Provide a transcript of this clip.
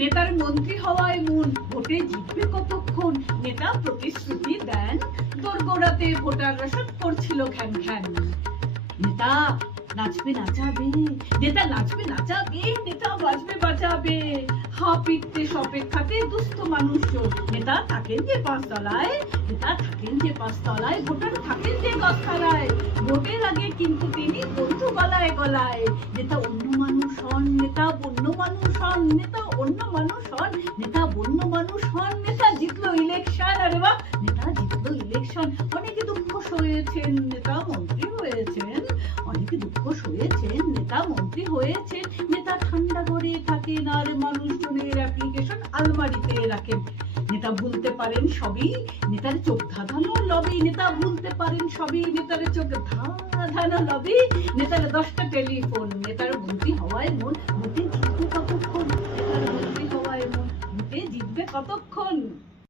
নেতার মন্ত্রী হওয়ায় মন, ভোটে জিতবে কতক্ষণ, নেতা প্রতিশ্রুতি দেন, দোরগোড়াতে ভোটাররা সব করছিল ঘ্যান ঘ্যান। নেতা নাচবে নাচাবে, নেতা নাচবে নাচাবে, নেতা বাজবে বাজাবে, হাপিতে সপেক্ষাতে দুস্থ মানুষ। নেতা থাকেন যে পাঁচতলায়, নেতা থাকেন যে পাঁচতলায়, ভোটার থাকেন যে গাছতলায়। ভোটের আগে কিন্তু তিনি বন্ধু গলায় গলায়। নেতা অন্য মানুষ হন, নেতা বন্য মানুষ হন, নেতা অন্য মানুষ হন, নেতা বন্য মানুষ হন। নেতা জিতলো ইলেকশন, আরে বাহ, নেতা জিতলো ইলেকশন। অনেকে দুঃখ সয়েছেন, নেতা মন্ত্রী হয়েছেন, অনেকে দুঃখ সয়েছেন, নেতা মন্ত্রী হয়েছেন। নেতা ঠান্ডা ঘরে থাকেন আর মানুষজনের অ্যাপ্লিকেশন আলমারিতে রাখেন। নেতা ভুলতে পারেন সবই, নেতার চোখ ধাঁধানো লবি। নেতা ভুলতে পারেন সবই, নেতার চোখ ধাঁধানো লবি। নেতার 10টা টেলিফোন, নেতার মন্ত্রী হওয়ায় মন, ভোটে জিতবে কতক্ষণ, নেতার মন্ত্রী হওয়ায় মন, ভোটে জিতবে কতক্ষণ।